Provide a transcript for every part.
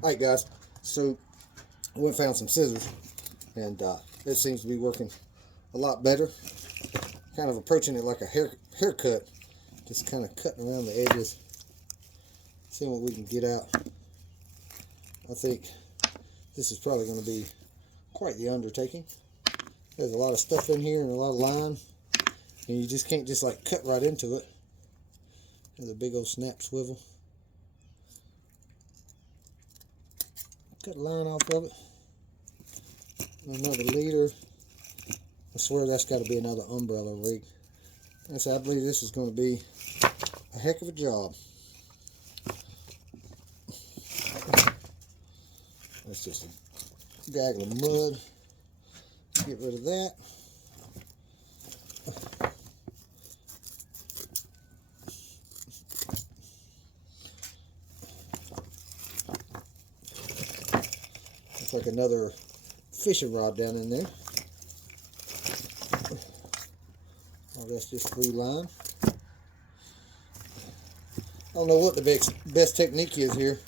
Alright guys, so I went and found some scissors, and it seems to be working a lot better. Kind of approaching it like a haircut, just kind of cutting around the edges, seeing what we can get out. I think this is probably going to be quite the undertaking. There's a lot of stuff in here and a lot of line, and you just can't just like cut right into it. There's a big old snap swivel. Cut the line off of it. Another leader. I swear that's got to be another umbrella rig. And so I believe this is going to be a heck of a job. That's just a gaggle of mud. Get rid of that. Looks like another fishing rod down in there. Oh, that's just free line. I don't know what the best technique is here.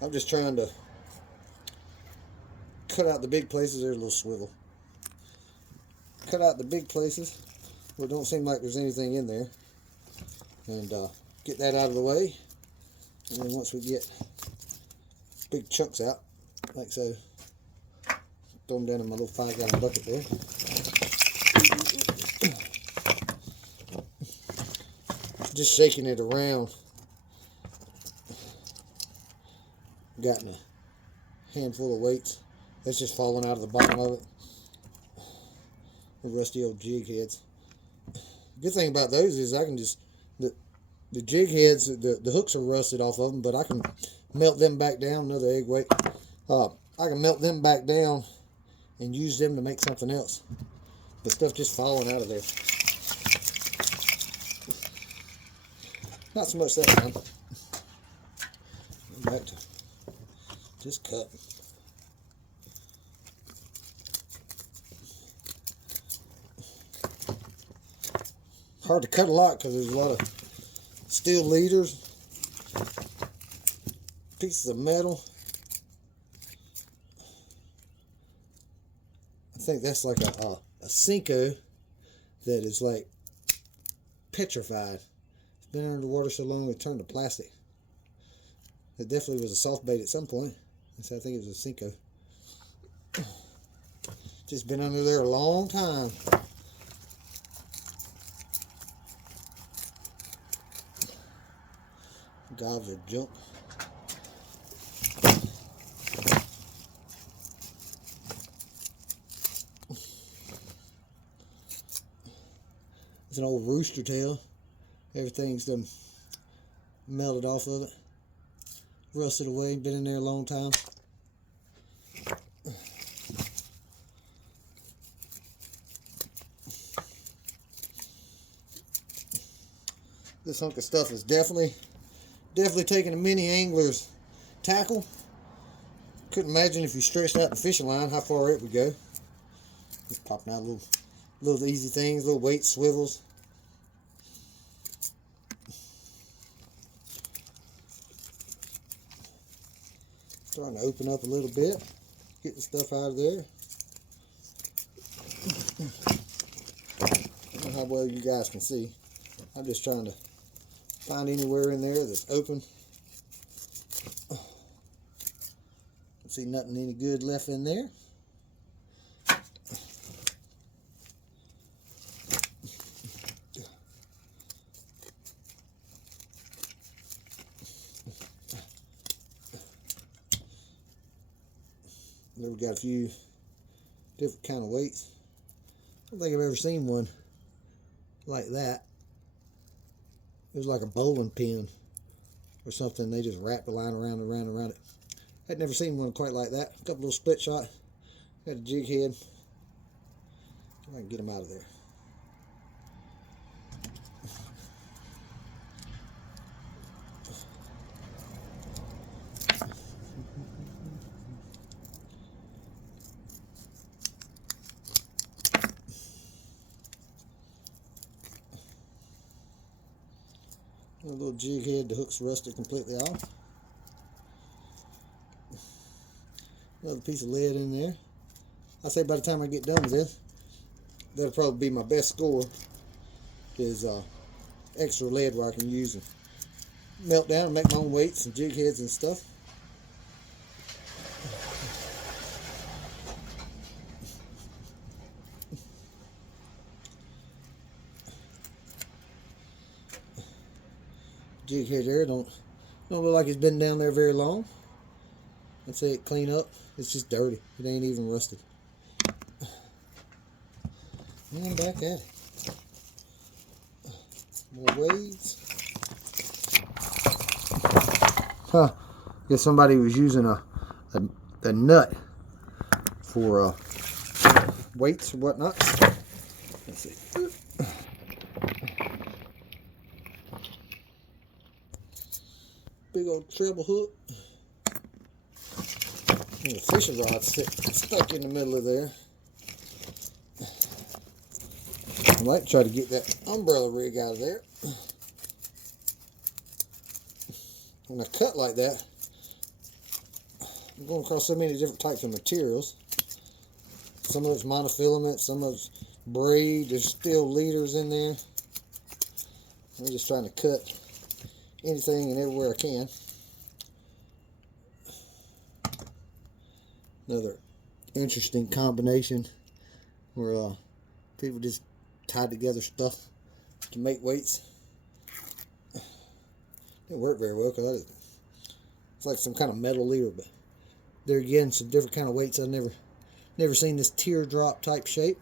I'm just trying to cut out the big places. There's a little swivel. Cut out the big places where it don't seem like there's anything in there, and get that out of the way. And then once we get big chunks out, like so, throw them down in my little 5-gallon bucket there. Just shaking it around. Gotten a handful of weights. That's just falling out of the bottom of it. The rusty old jig heads. Good thing about those is I can just, the jig heads, the hooks are rusted off of them, but I can melt them back down. Another egg weight. I can melt them back down and use them to make something else. The stuff just falling out of there. Not so much that time. Back to just cut. Hard to cut a lot because there's a lot of steel leaders, pieces of metal. I think that's like a Cinco that is like petrified. It's been underwater so long it turned to plastic. It definitely was a soft bait at some point. So I think it was a Cinco. Just been under there a long time. Gobs are junk. It's an old rooster tail. Everything's done melted off of it. Rusted away, been in there a long time. This hunk of stuff is definitely taking a mini angler's tackle. Couldn't imagine if you stretched out the fishing line how far it would go. Just popping out little easy things, little weight swivels. Starting to open up a little bit. Get the stuff out of there. I don't know how well you guys can see. I'm just trying to find anywhere in there that's open. Don't see nothing any good left in there. There we got a few different kind of weights. I don't think I've ever seen one like that. It was like a bowling pin or something. They just wrapped the line around it. I'd never seen one quite like that. A couple little split shot. Got a jig head. I can get them out of there. A little jig head, the hook's rusted completely off. Another piece of lead in there. I say by the time I get done with this, that'll probably be my best score, is extra lead where I can use and melt down and make my own weights and jig heads and stuff. Jig head there don't look like it's been down there very long. I'd say it clean up. It's just dirty. It ain't even rusted. And back at it. More weights. Huh. Guess somebody was using a nut for weights or whatnot. Let's see. Big old treble hook. And the fishing rod stuck in the middle of there. I might try to get that umbrella rig out of there. When I cut like that, I'm going across so many different types of materials. Some of it's monofilament, some of it's braid. There's still leaders in there. I'm just trying to cut anything and everywhere I can. Another interesting combination where people just tie together stuff to make weights. Didn't work very well because it's like some kind of metal leader, but there again, some different kind of weights. I've never seen this teardrop type shape.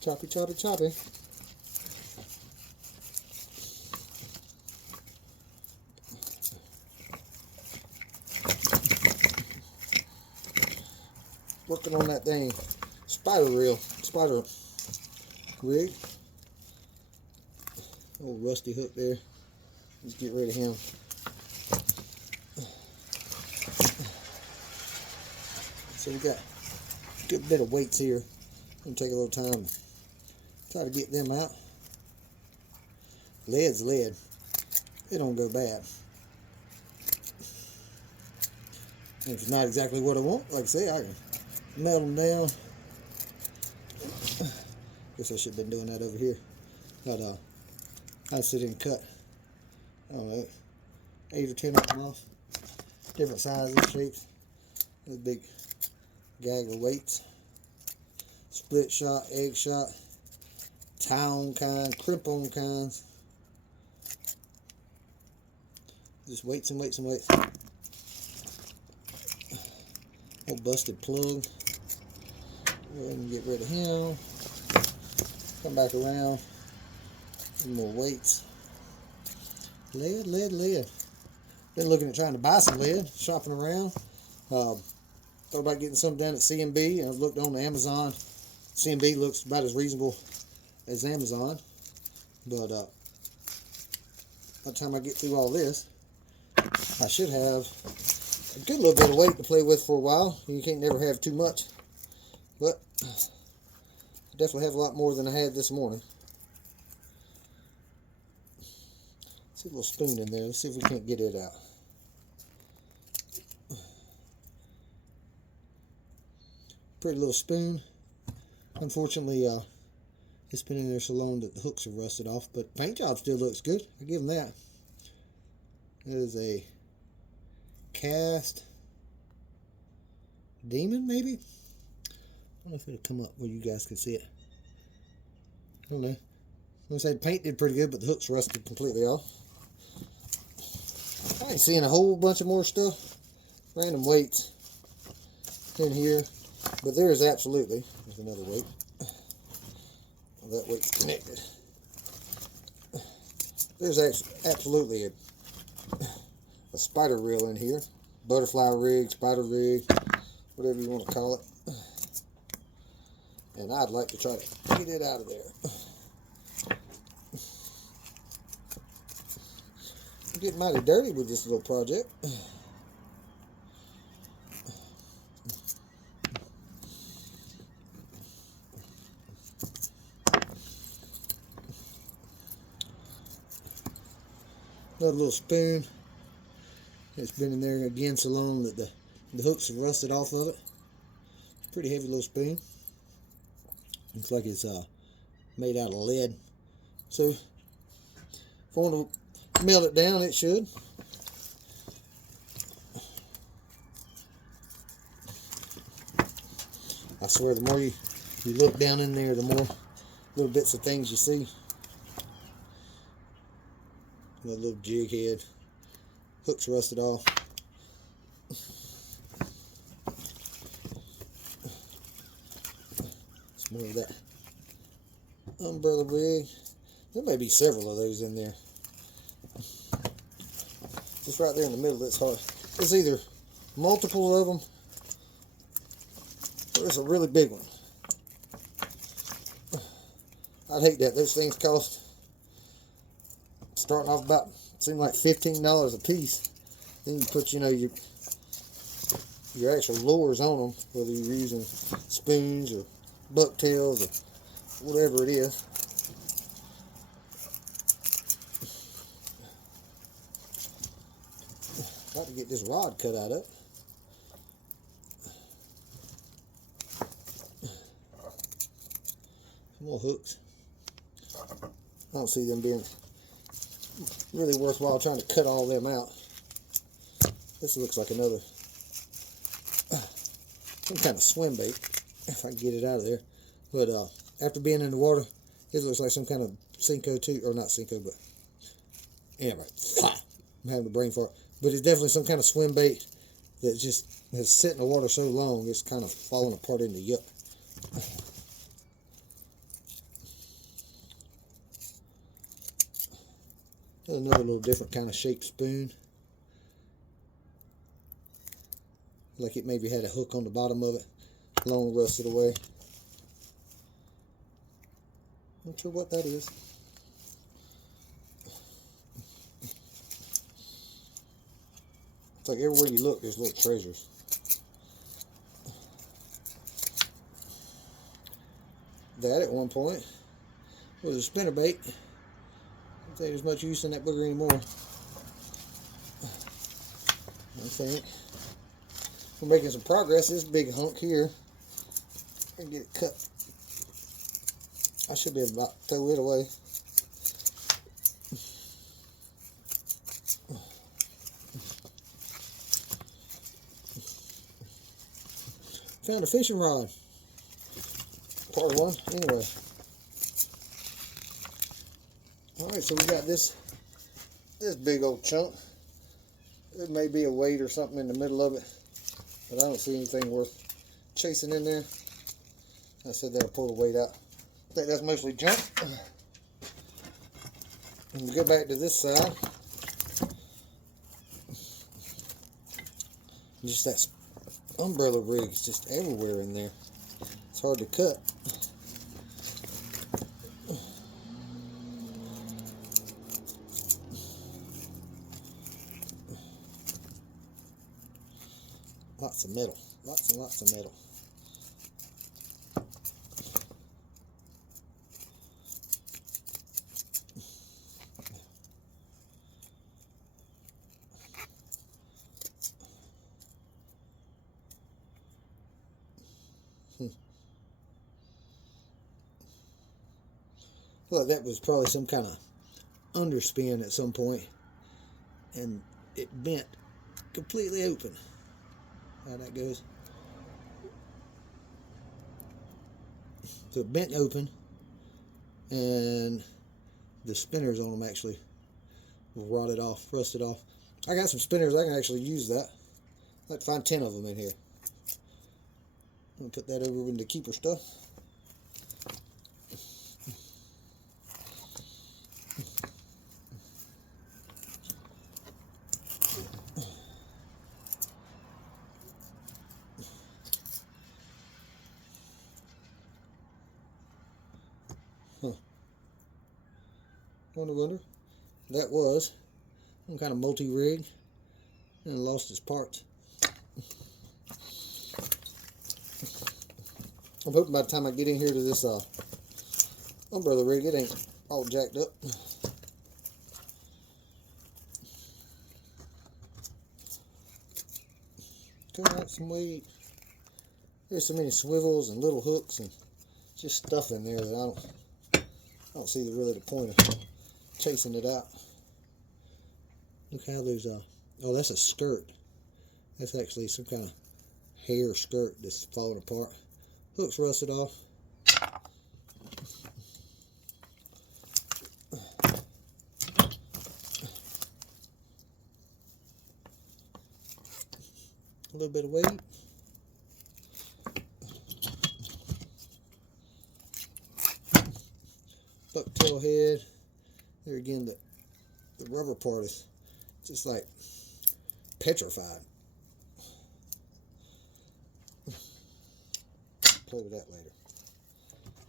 Choppy, choppy, choppy. Working on that thing, spider rig. Old rusty hook there. Let's get rid of him. So we got a good bit of weights here. I'm gonna take a little time to try to get them out. Lead's lead. It don't go bad. And if it's not exactly what I want, like I say, I can melt them down. Guess I should have been doing that over here. But I sit and cut, I don't know, 8 or 10 of them off. Different sizes, shapes. This big gag of weights. Split shot, egg shot, tie-on kind, crimp-on kinds. Just weights and weights and weights. Old busted plug. Go ahead and get rid of him. Come back around. Some more weights. Lead, lead, lead. Been looking at trying to buy some lead. Shopping around. Thought about getting some down at C&B. I've looked on Amazon. C&B looks about as reasonable as Amazon. But by the time I get through all this, I should have a good little bit of weight to play with for a while. You can't never have too much. But I definitely have a lot more than I had this morning. See a little spoon in there. Let's see if we can't get it out. Pretty little spoon. Unfortunately, it's been in there so long that the hooks are rusted off, but paint job still looks good. I give them that. That is a cast demon, maybe? I don't know if it'll come up where you guys can see it. I don't know. I'm gonna say the paint did pretty good, but the hooks rusted completely off. I ain't seeing a whole bunch of more stuff. Random weights in here. But there is absolutely, there's another weight. That weight's connected. There's absolutely a spider reel in here. Butterfly rig, spider rig, whatever you want to call it. And I'd like to try to get it out of there. I'm getting mighty dirty with this little project. Another little spoon. It's been in there again so long that the hooks have rusted off of it. Pretty heavy little spoon. Looks like it's made out of lead. So if I want to melt it down, it should. I swear, the more you look down in there, the more little bits of things you see. That little jig head. Hooks rusted off. Some more of that umbrella rig. There may be several of those in there. Just right there in the middle, it's hard. There's either multiple of them, or it's a really big one. I'd hate that. Those things cost, starting off about, seem like $15 a piece. Then you put, you know, your actual lures on them, whether you're using spoons or bucktails or whatever it is. Got to get this rod cut out of it. Some more hooks. I don't see them being really worthwhile trying to cut all them out. This looks like another, some kind of swim bait, if I can get it out of there. But after being in the water, it looks like some kind of Cinco too, or not Cinco, but anyway, I'm having a brain fart. But it's definitely some kind of swim bait that just has sit in the water so long, it's kind of falling apart in the yuck. Another little different kind of shaped spoon. Like it maybe had a hook on the bottom of it, long rusted away. Not sure what that is. It's like everywhere you look, there's little treasures. That at one point was a spinnerbait. I don't think there's much use in that booger anymore. I think we're making some progress. This big hunk here, I can get it cut. I should be able to about throw it away. Found a fishing rod. Part one, anyway. Alright, so we got this big old chunk. It may be a weight or something in the middle of it, but I don't see anything worth chasing in there. I said that'll pull the weight out. I think that's mostly junk. And we go back to this side. Just that umbrella rig is just everywhere in there. It's hard to cut. Lots of metal. Lots and lots of metal. Well, that was probably some kind of underspin at some point, and it bent completely open. How that goes. So it bent open, and the spinners on them actually rotted off, rusted off. I got some spinners. I can actually use that. I'd like to find 10 of them in here. I'm going to put that over in the keeper stuff. Wonder. That was some kind of multi-rig and lost its parts. I'm hoping by the time I get in here to this umbrella rig, it ain't all jacked up. cut out some weight. There's so many swivels and little hooks and just stuff in there that I don't see really the point of chasing it out. Look how there's oh, that's a skirt. That's actually some kind of hair skirt that's falling apart. Hook's rusted off. A little bit of weight. Bucktail head. There again, the rubber part is just like petrified. Play with that later.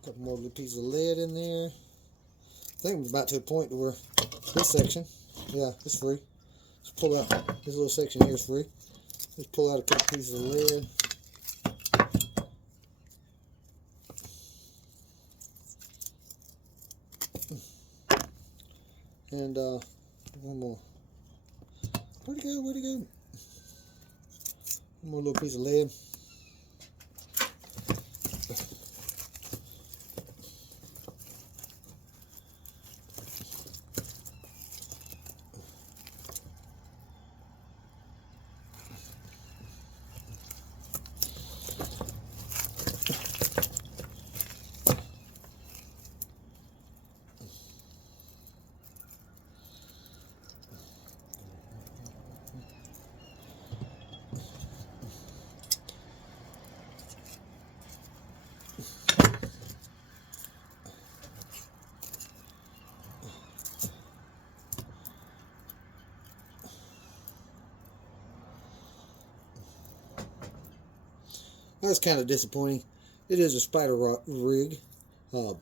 A couple more little pieces of lead in there. I think I'm about to a point to where this section, yeah, it's free. Just pull out this little section here is free. Just pull out a couple pieces of lead. And one more. Where'd it go? Where'd it go? One more little piece of lead. That's kind of disappointing. It is a spider rig. I don't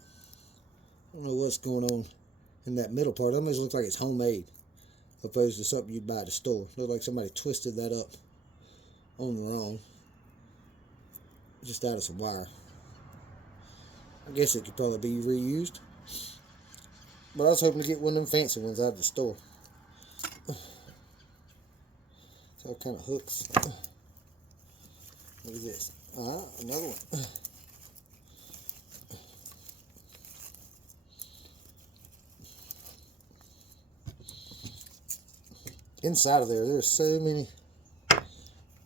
know what's going on in that middle part. It almost looks like it's homemade, opposed to something you'd buy at the store. Looks like somebody twisted that up on their own, just out of some wire. I guess it could probably be reused, but I was hoping to get one of them fancy ones out of the store. It's all kind of hooks. What is this? Another one. Inside of there, there's so many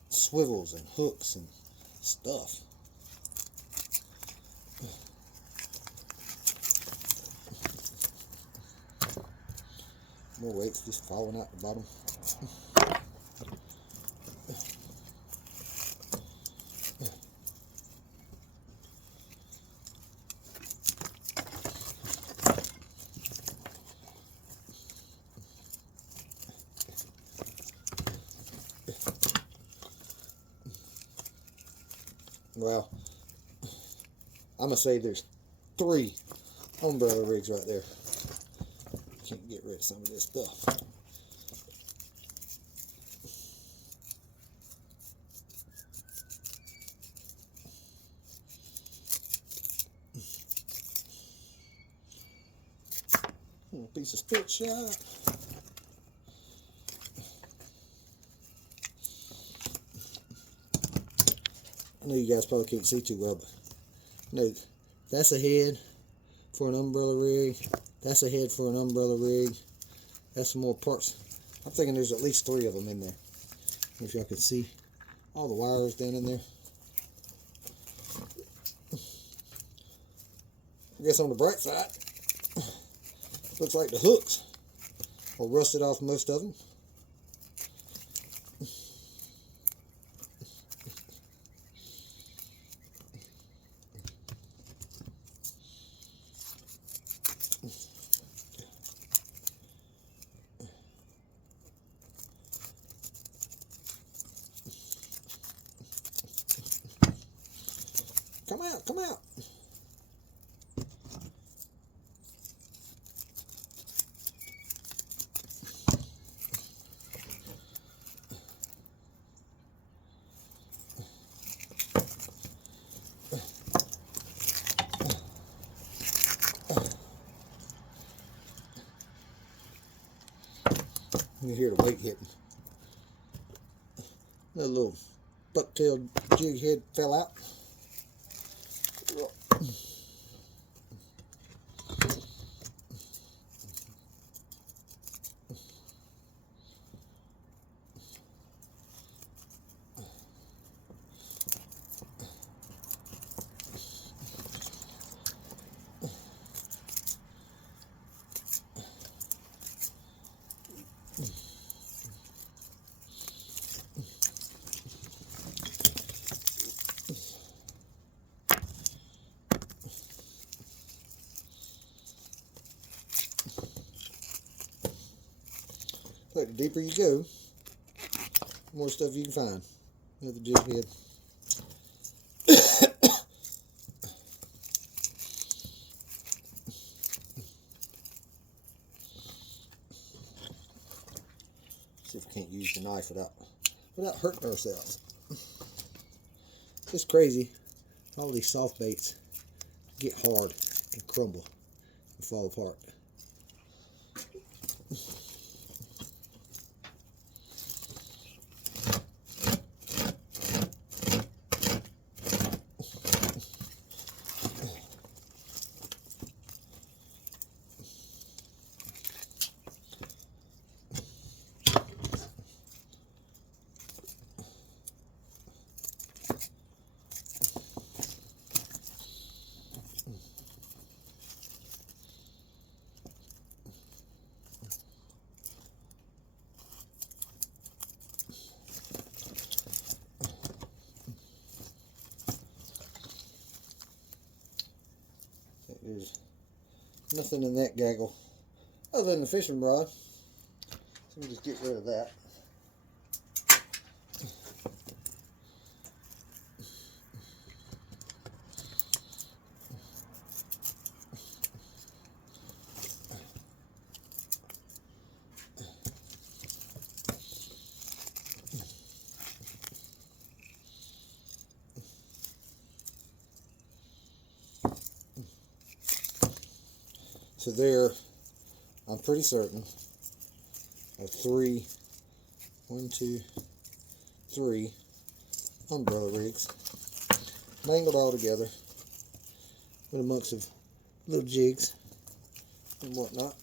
swivels and hooks and stuff. More weights just falling out the bottom. Well, I'm gonna say there's 3 umbrella rigs right there. Can't get rid of some of this stuff. A piece of spit shot. I know you guys probably can't see too well, but no, that's a head for an umbrella rig. That's a head for an umbrella rig. That's some more parts. I'm thinking there's at least 3 of them in there. If y'all can see all the wires down in there. I guess on the bright side, looks like the hooks are rusted off most of them. Come out, come out. You hear the weight hitting. Another little bucktail jig head fell out. Look, the deeper you go, the more stuff you can find. Another jig head. See if we can't use the knife without hurting ourselves. It's crazy. All these soft baits get hard and crumble and fall apart. There's nothing in that gaggle other than the fishing rod. So we'll just get rid of that. So there, I'm pretty certain of three umbrella rigs mangled all together with amongst of little jigs and whatnot.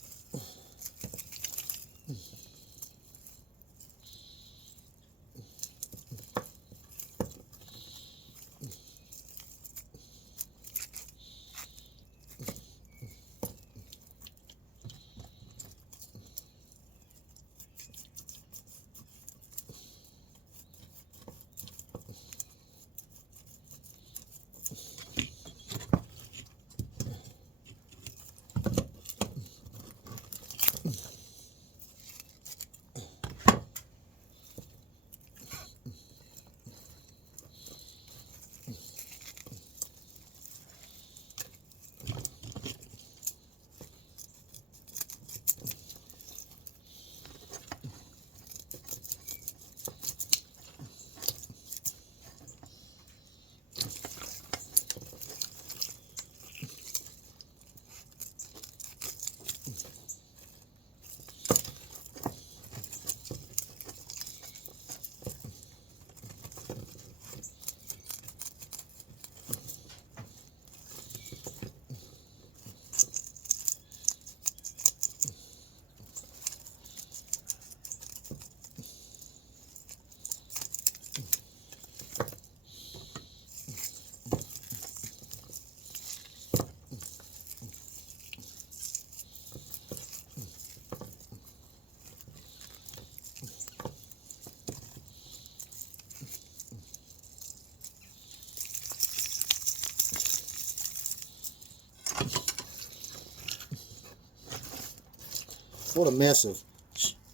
What a mess of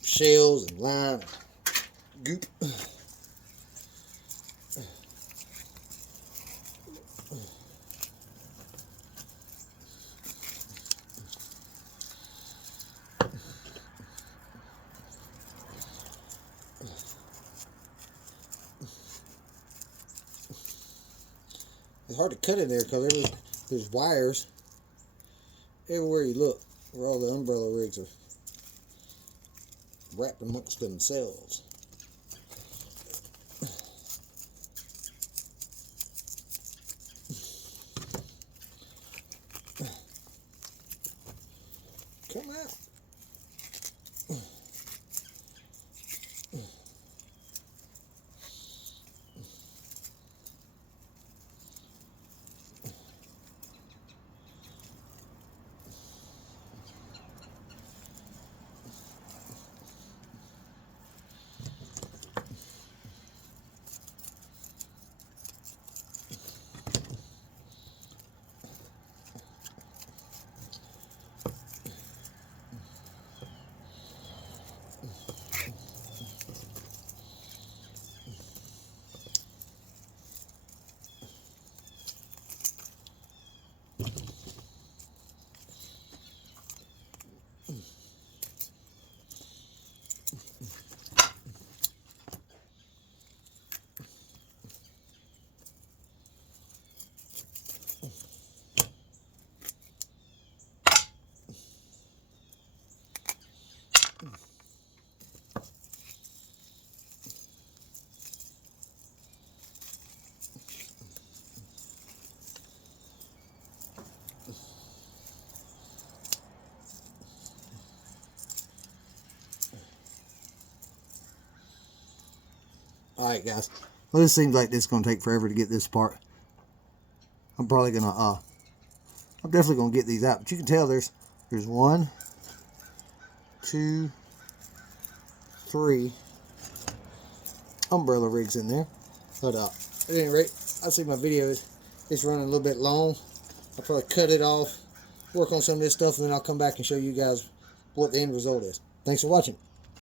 shells and lime and goop. It's hard to cut in there because there's wires everywhere you look, where all the umbrella rigs are wrapped amongst themselves. Come out. Alright guys, well this seems like this is going to take forever to get this apart. I'm probably going to, I'm definitely going to get these out. But you can tell there's 1, 2, 3 umbrella rigs in there. But at any rate, I see my video is running a little bit long. I'll probably cut it off, work on some of this stuff, and then I'll come back and show you guys what the end result is. Thanks for watching.